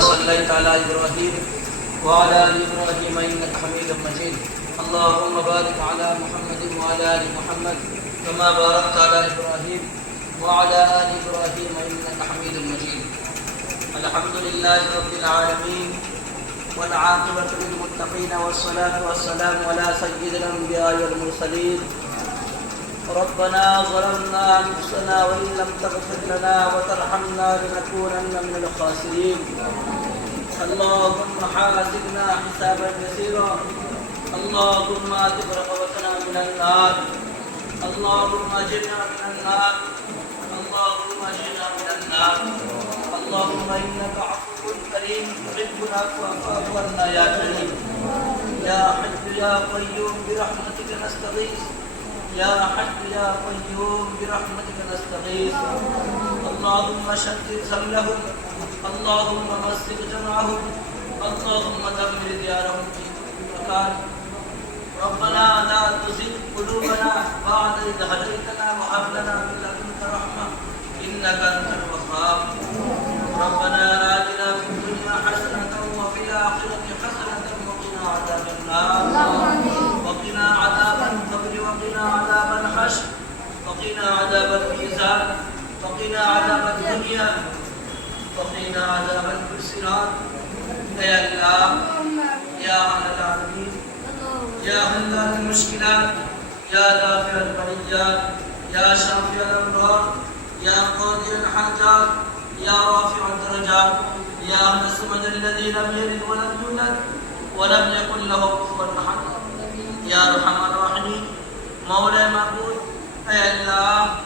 باركت على إبراهيم وعلى آل إبراهيم إنك حميد مجيد. اللهم بارك على محمد وعلى آل محمد كما باركت على إبراهيم وعلى آل إبراهيم إنك حميد مجيد. الحمد لله رب العالمين والعاقبة للمتقين والصلاة والسلام على سيد الأنبياء والمرسلين ربنا ظلمنا أنفسنا وإن لم تغفر لنا وترحمنا لنكونن من الخاسرين. اللهم حاسبنا حسابا يسيرا. اللهم آتك رقبتنا من النار. اللهم أجرنا من النار. اللهم أجرنا من النار. اللهم إنك عفو كريم تحب العفو فاعف عنا يا كريم. يا حي يا قيوم برحمتك نستغيث. يا حي يا قيوم برحمتك نستغيث. اللهم شتت سملهم اللهم مسك جمعهم اللهم دمر ديارهم. في كل مكان ربنا لا تزغ قلوبنا بعد إذ هديتنا وهب لنا من لدنك رحمة إنك أنت الوهاب ربنا آتنا في الدنيا حسنة وفي الآخرة حسنة وقنا عذاب النار وقنا عذاب القبر وقنا عذاب الحشر وقنا عذاب الميزان وقنا عذاب الدنيا وقنا عذاب الصراط يا الله يا رب العالمين يا حل المشكلات يا دافع البليات يا شافي الأمراض يا قاضي الحاجات يا رافع الدرجات يا أهل الصمد الذي لم يلد ولم يولد ولم يكن له كفوا أحد. يا أرحم الراحمين مولاي معبود أي الله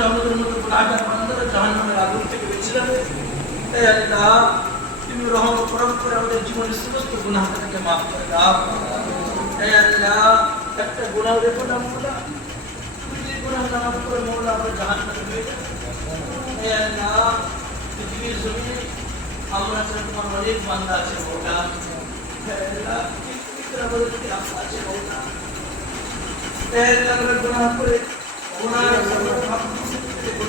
বরঞ্চ আমাদের মতো গুণাগার বান্দারা আগুন থেকে বেঁচে যাবে হে আল্লাহ তুমি রহম করম করে আমাদের জীবনের সমস্ত গুনাহ থেকে মাফ করে দাও। একটা গুনাহ রেখো না, মৌলা। তুমি যদি গুনাহ না মাফ করে মৌলা, আমরা জাহান্নামে হয়ে যাবে। পৃথিবীর জমিনে আমরা ছাড়া তোমার অনেক বান্দা আছে, মৌলা। হে আল্লাহ আছে, মৌলা। হে আমরা গুনাহ করে গুনাহ